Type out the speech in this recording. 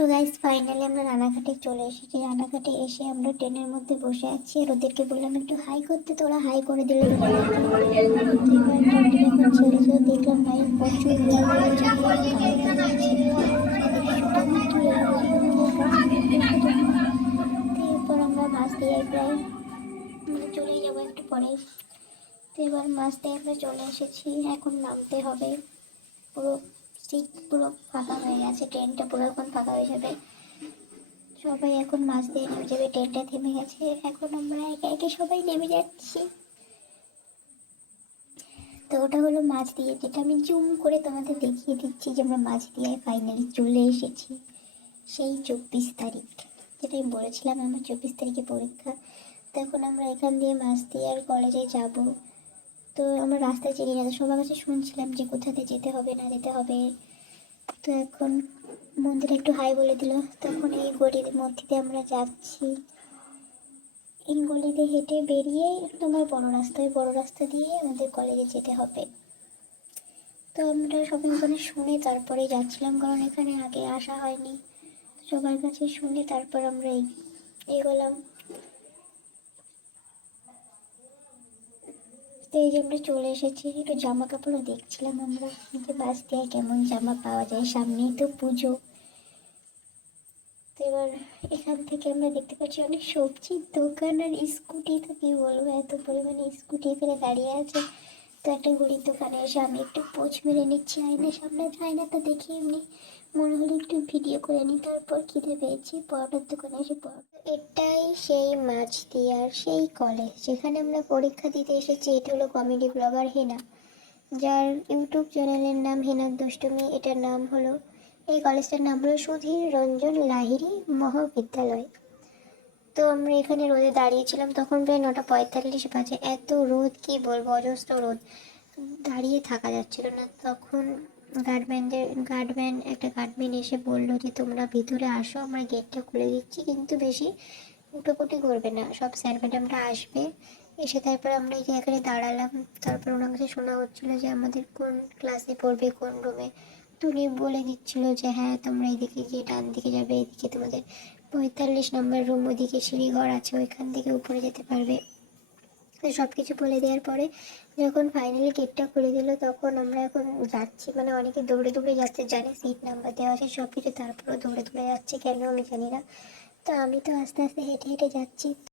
তো guys finally আমরা রানাঘাটে চলে এসেছি। রানাঘাটে এসে আমরা ট্রেনের মধ্যে বসে আছি আর ওদেরকে বললাম, একটু হাই করতে তো ওরা হাই করে দিল ছেড়ে দেখলাম ভাই প্রচুর এরপর আমরা মাছ দিয়ে প্রায় মানে যাব একটু পরে তো এবার মাছ দিয়ে আমরা চলে এসেছি। এখন নামতে হবে পুরো সিট পুরো ফাঁকা হয়ে গেছে ট্রেনটা পুরো এখন ফাঁকা হয়ে যাবে। সবাই এখন মাছ দিয়ে নেমে যাবে ট্রেনটা থেমে গেছে। এখন আমরা একে একে সবাই নেমে যাচ্ছি। তো ওটা হলো মাছ দিয়ে, যেটা আমি জুম করে তোমাদের দেখিয়ে দিচ্ছি যে আমরা মাছ দিয়ে ফাইনালি চলে এসেছি। সেই চব্বিশ তারিখ, যেটা আমি বলেছিলাম আমার চব্বিশ তারিখে পরীক্ষা। তো এখন আমরা এখান দিয়ে মাছ দিয়ে আর কলেজে যাব। তো আমরা রাস্তায় চিনি না সবার কাছে শুনছিলাম যে কোথাতে যেতে হবে, না যেতে হবে। তো এখন মন্দিরে একটু হাই বলে দিল। তখন এই গলির মধ্যে আমরা যাচ্ছি। এই গলিতে হেঁটে বেরিয়ে তোমার বড় রাস্তা ওই বড় রাস্তা দিয়ে আমাদের কলেজে যেতে হবে। তো আমরা সবাই ওখানে শুনে তারপরে যাচ্ছিলাম, কারণ এখানে আগে আসা হয়নি। সবার কাছে শুনে তারপর আমরা এই এগোলাম। তো এই যে আমরা চলে এসেছি। একটু জামা কাপড়ও দেখছিলাম আমরা। যে বাস দিয়ে কেমন জামা পাওয়া যায়, সামনেই তো পুজো। তো এবার এখান থেকে আমরা দেখতে পাচ্ছি অনেক সবজির দোকান আর স্কুটি। তো কি বলব, এত পরিমাণে স্কুটি এখানে দাঁড়িয়ে আছে। তো একটা ঘড়ির দোকানে এসে আমি একটু পোচ মেরে নিচ্ছি। আয়নার সামনে আয়নাটা দেখি এমনি মনে হলো একটু ভিডিও করে নিই, তারপর খিদে পেয়েছি, পরোটার দোকানে এসে পরোটা এটাই সেই মাছ দিয়ার সেই কলেজ যেখানে আমরা পরীক্ষা দিতে এসেছি, এটা হলো কমেডি ব্লগার হেনা। যার ইউটিউব চ্যানেলের নাম হেনার দুষ্টুমি, এটার নাম হলো, এই কলেজটার নাম হলো সুধীর রঞ্জন লাহিড়ী মহাবিদ্যালয়। তো আমরা এখানে রোদে দাঁড়িয়েছিলাম, তখন প্রায় নটা পঁয়তাল্লিশ বাজে। এত রোদ, কি বলব, অজস্র রোদ। দাঁড়িয়ে থাকা যাচ্ছিল না। তখন গার্ডম্যানদের গার্ডম্যান একটা গার্ডম্যান এসে বলল যে, তোমরা ভিতরে আসো, আমরা গেটটা খুলে দিচ্ছি, কিন্তু বেশি উটোপুটি করবে না। সব স্যার ম্যাডামরা আসবে। এসে তারপর আমরা এখানে দাঁড়ালাম। তারপর ওনার কাছে শোনা হচ্ছিল যে, আমাদের কোন ক্লাসে পড়বে, কোন রুমে তো উনি বলে দিচ্ছিল যে হ্যাঁ তোমরা এইদিকে গিয়ে ডান দিকে যাবে এইদিকে তোমাদের পঁয়তাল্লিশ নম্বর রুম ওদিকে সিঁড়িঘর আছে, ওইখান থেকে উপরে যেতে পারবে। তো সব কিছু বলে দেওয়ার পরে যখন ফাইনালি গেটটা খুলে দিল, তখন আমরা এখন যাচ্ছি মানে অনেকে দৌড়ে দৌড়ে যাচ্ছে জানে সিট নাম্বার দেওয়া আছে সব কিছু তারপরেও দৌড়ে দৌড়ে যাচ্ছে। কেন আমি জানি না। তো আমি তো আস্তে আস্তে হেঁটে হেঁটে যাচ্ছি।